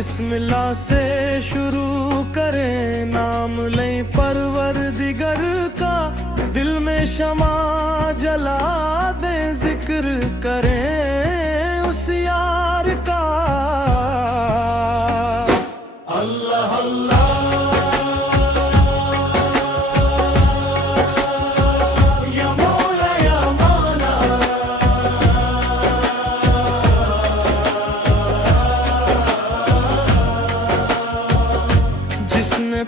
बिस्मिल्लाह से शुरू करें, नाम लें परवरदिगर का। दिल में शमा जला दे, जिक्र करें उस यार का। अल्लाह अल्लाह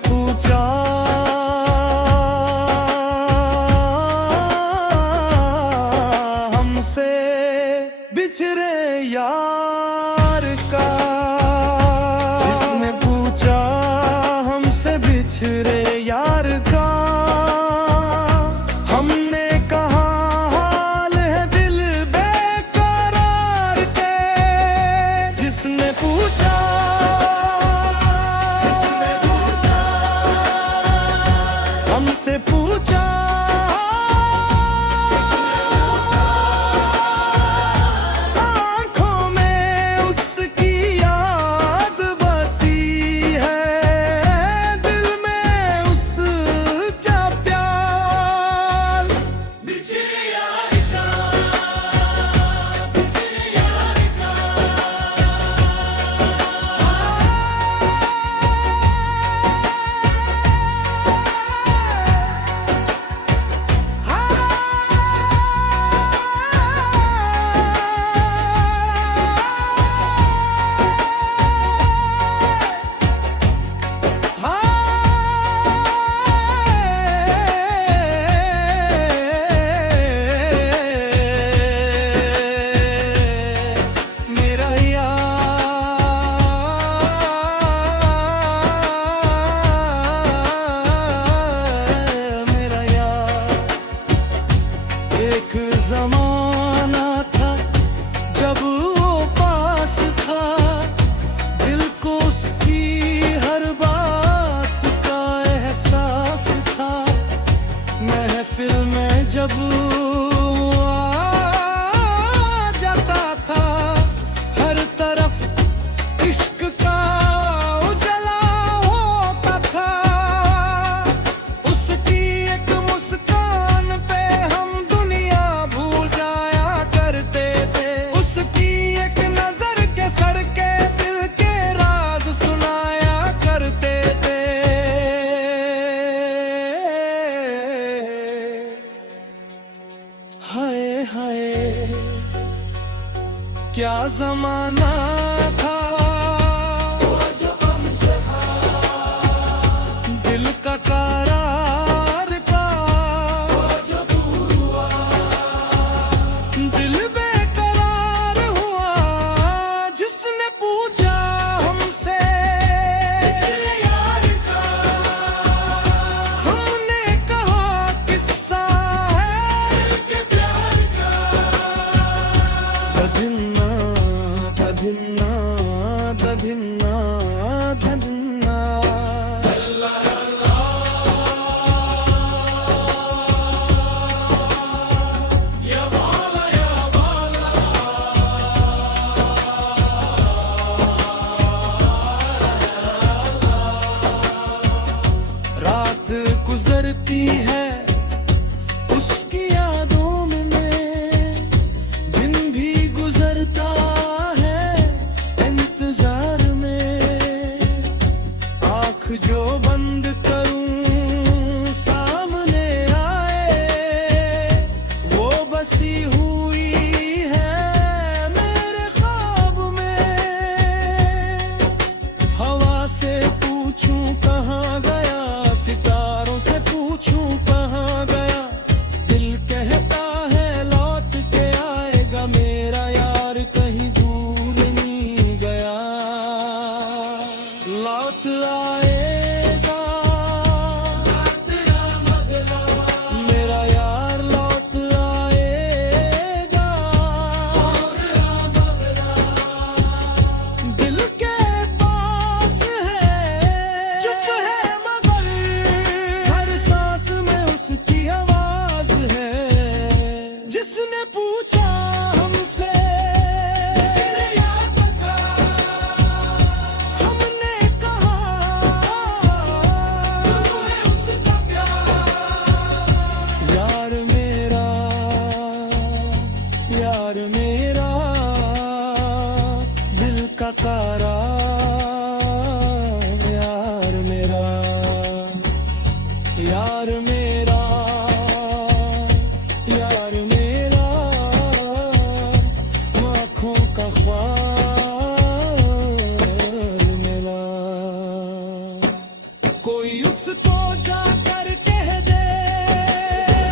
पूछा हमसे बिछड़े यार का। जिसने पूछा हमसे बिछड़े यार का, हमने कहा हाल है दिल बेकरार के। जिसने पूछा हमसे पूछा, आंखों में उसकी याद बसी है, दिल में उसका प्यार। बिछड़े यार का, बिछड़े यार का। एक ज़माना था जब वो पास था, दिल को उसकी हर बात का एहसास था। महफिल में जब वो आ जाता था, हर तरफ इश्क का उजला होता था। उसकी एक मुस्कान पे हम भूल जाया करते थे, उसकी एक नजर के सड़के दिल के राज सुनाया करते थे। हाय हाय क्या जमाना था, दिल का करार का। दिल बेकरार हुआ, जिसने पूछा हमसे बिछड़े यार का। हमने कहा किस्सा है दिल के प्यार का। कदिन्ना कदिन्ना यार मेरा दिल का कारा, यार मेरा, यार मेरा, यार मेरा, आँखों का ख्वाब मेरा। कोई उसको जाकर कह दे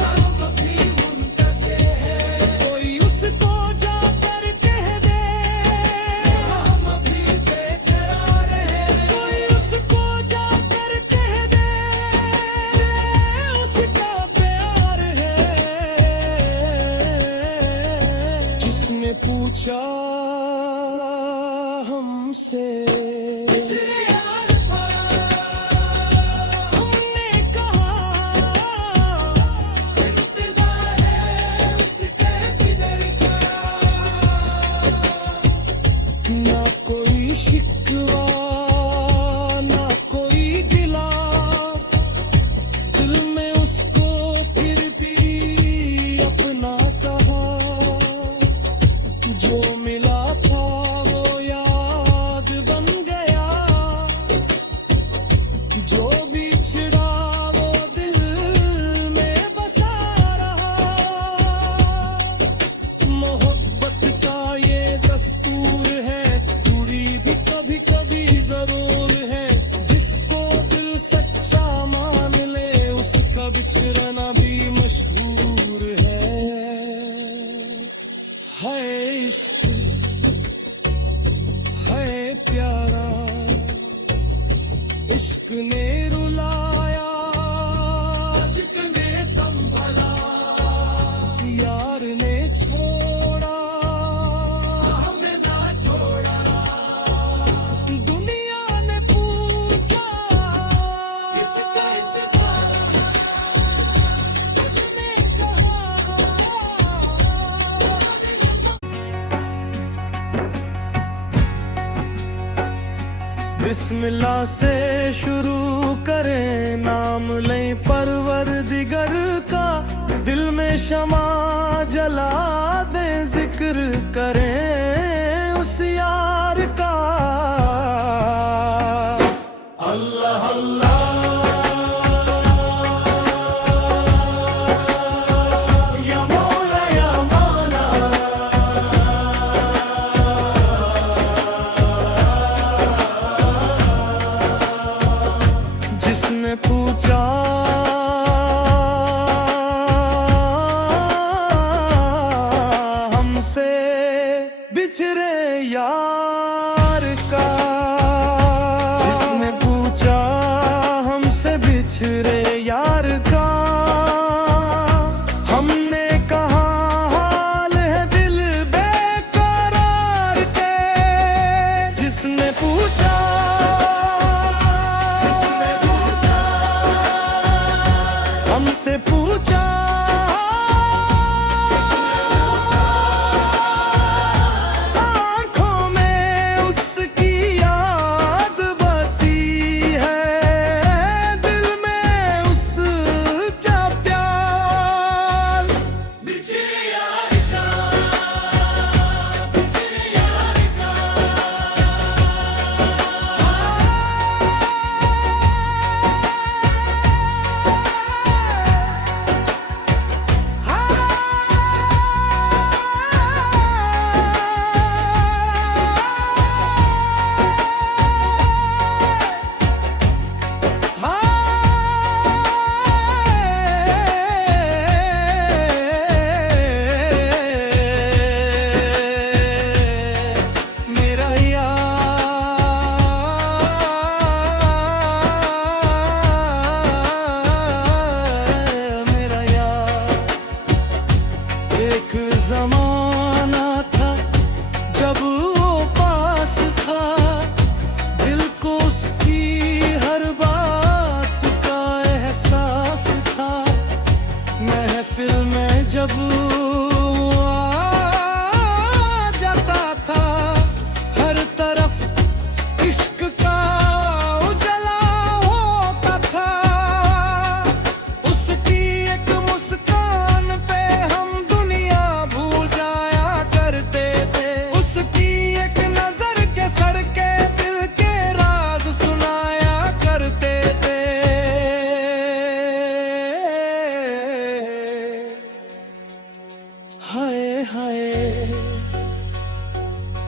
हम भी मुंतज़िर हैं, कोई उसको जाकर कह दे हम भी बेकरार हैं, कोई उसको जाकर कह दे उसका प्यार है। जिसने पूछा हमसे हमने कहा इंतज़ार है उसके किधर का, ना कोई शिकवा ना कोई गिला, दिल में उसको फिर भी अपना कहा। जो मिला था वो याद बन गया, जो बिछड़ा वो दिल में बसा रहा। मोहब्बत का ये दस्तूर है, दूरी भी कभी कभी जरूर है। जिसको दिल सच्चा मान ले उसका बिछड़ना भी मशहूर है इश्क है प्यारा, इश्क ने रुलाया, इश्क ने संभला, यार ने छोड़ा हमें ना छोड़ा। दुनिया ने पूछा किसका इंतजार है, दिल ने कहा। बिस्मिल्लाह से शुरू करें, नाम लें परवरदिगर का, दिल में शमा जला दें, जिक्र करें उस यार का। अल्लाह अल्लाह या मौला या मौला, जिसने पूछा हमसे बिछड़े यार का, जिसने पूछा हमसे बिछड़े यार का, हमने कहा हाल है दिल बेकरार के। जिसने पूछा हमसे पूछा आँखों में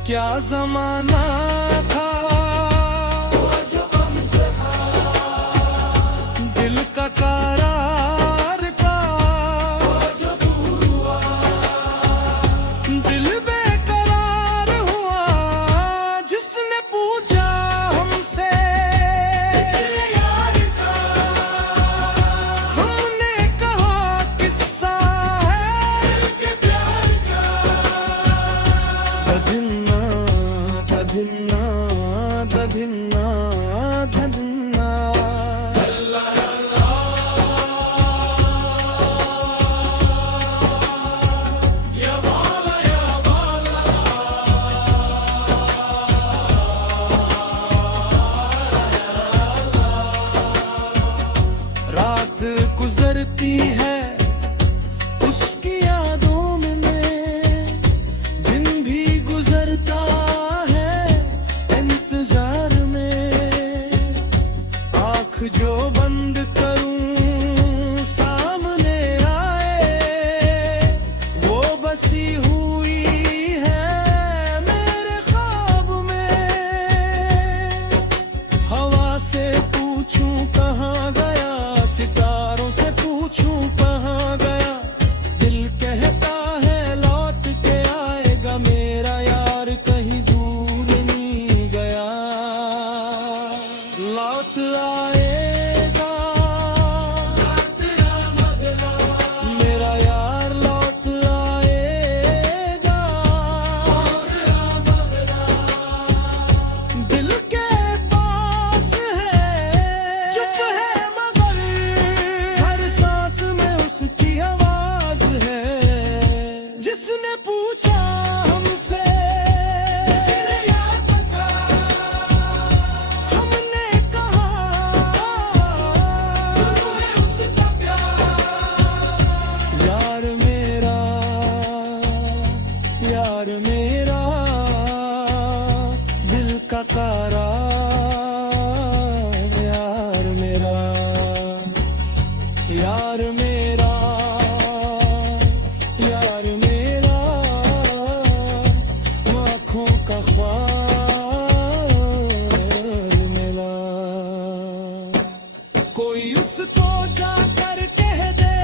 क्या जमाना था दिल का करार का, दिल बेकरार हुआ जिसने पूछा हमसे यार का। हमने कहा किस्सा है के प्यार का। धधिन्ना धधिन्ना धधिन्ना धधिन्ना रात गुजरती है उसकी यादों में, दिन भी गुजरता है इंतजार में। आँख जो बंद करूं सामने आए, वो बसी हुई है मेरे ख्वाब में। हवा से पूछूं कहाँ गया, सितारों से पूछूं कहाँ गया, दिल कहता है लौट के आएगा मेरा यार, कहीं दूर नहीं गया। लौट आएगा मेरा यार, लौट आएगा। दिल के पास है, चुप है मगर हर सांस में उसकी आवाज है। जिसने पूछा हमसे याद का, हमने कहा उसका प्यार। यार मेरा, यार मेरा, दिल का करार। यार मेरा, यार मेरा, यार मेरा, आँखों का ख्वाब मिला। कोई उसको जाकर कह दे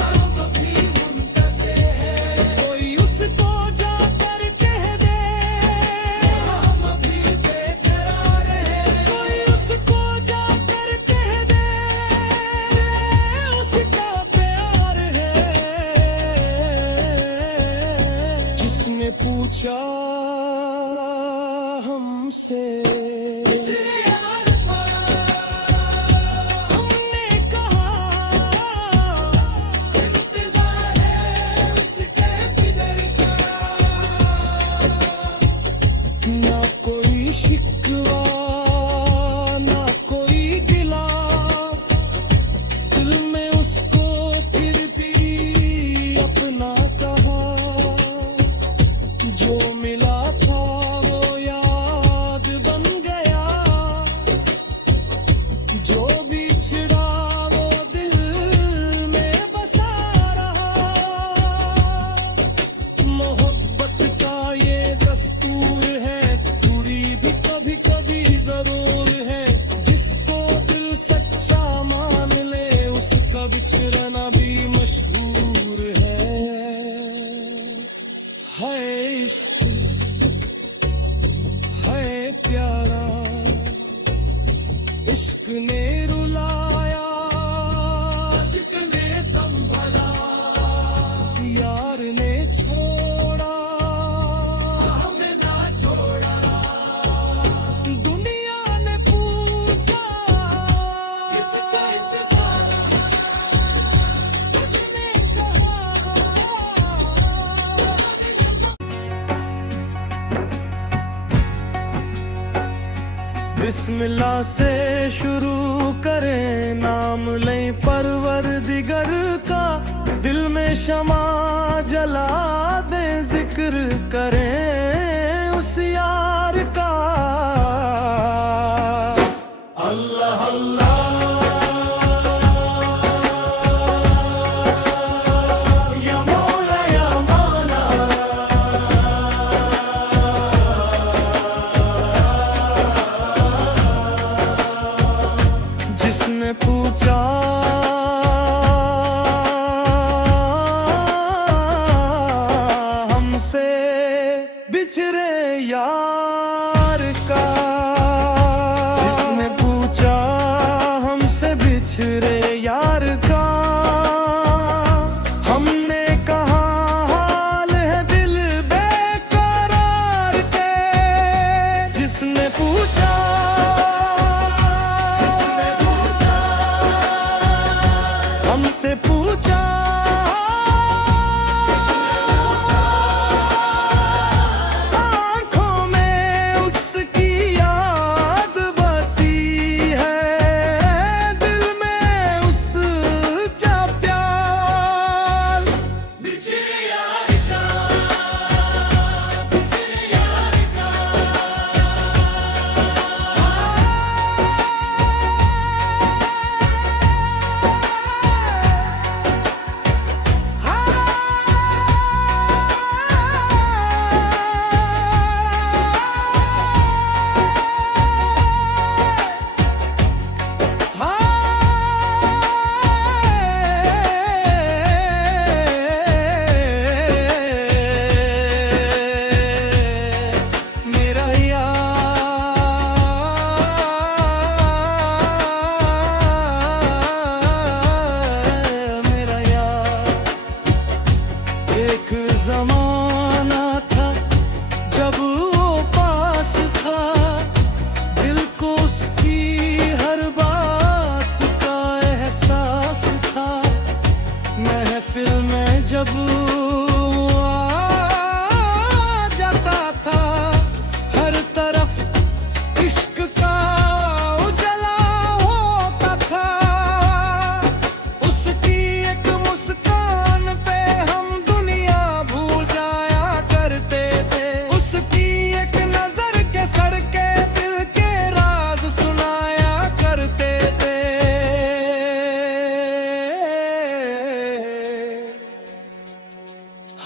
हम भी मुंतज़िर हैं। कोई उसको जाकर कह दे हम भी बेकरार हैं। कोई उसको जाकर कह दे उसका प्यार है। जिसने पूछा हमसे हमने कहा इंतजार है उसके किधर का। ना कोई शिकवा ना कोई गिला, दिल में उसको फिर भी अपना कहा। जो मिला था वो याद बन गया, जो बिछड़ा वो दिल में बसा रहा। मोहब्बत का ये दस्तूर है, दूरी भी कभी कभी जरूर है। जिसको दिल सच्चा मान ले उसका बिछड़ना भी मशहूर है इश्क है प्यारा। इश्क ने रुलाया, इश्क ने संभला, यार ने छोड़ा हमें ना छोड़ा। दुनिया ने पूछा किसका इंतजार, दिल ने कहा। बिस्मिल्लाह से शुरू करें, नाम लें परवरदिगर का। दिल में शमा जला दे, जिक्र करें उस यार का। अल्लाह अल्लाह या मौला बिछड़े यार का। जिसने पूछा हमसे बिछड़े यार का, हमने कहा हाल है दिल बेकरार के। जिसने पूछा हमसे पूछा, आंखों में उसकी याद बसी है, दिल में उसका प्यार। बिछड़े यार का, बिछड़े यार का। एक ज़माना था जब वो पास था, दिल को उसकी हर बात का एहसास था। महफिल में जब वो आ जाता था, हर तरफ इश्क का उजला होता था। उसकी एक मुस्कान पे हम दुनिया भूल जाया करते थे। उसकी एक नजर के सड़के दिल के राज सुनाया करते थे।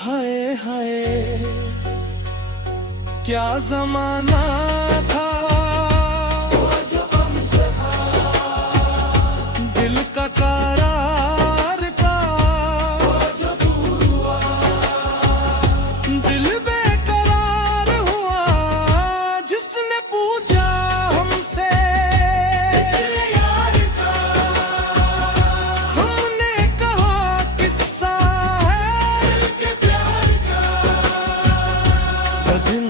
हाय हाय क्या जमाना था, दिल का करार का। दिल बेकरार हुआ, जिसने पूछा हमसे यार का। हमने कहा किस्सा है प्यार का। दिन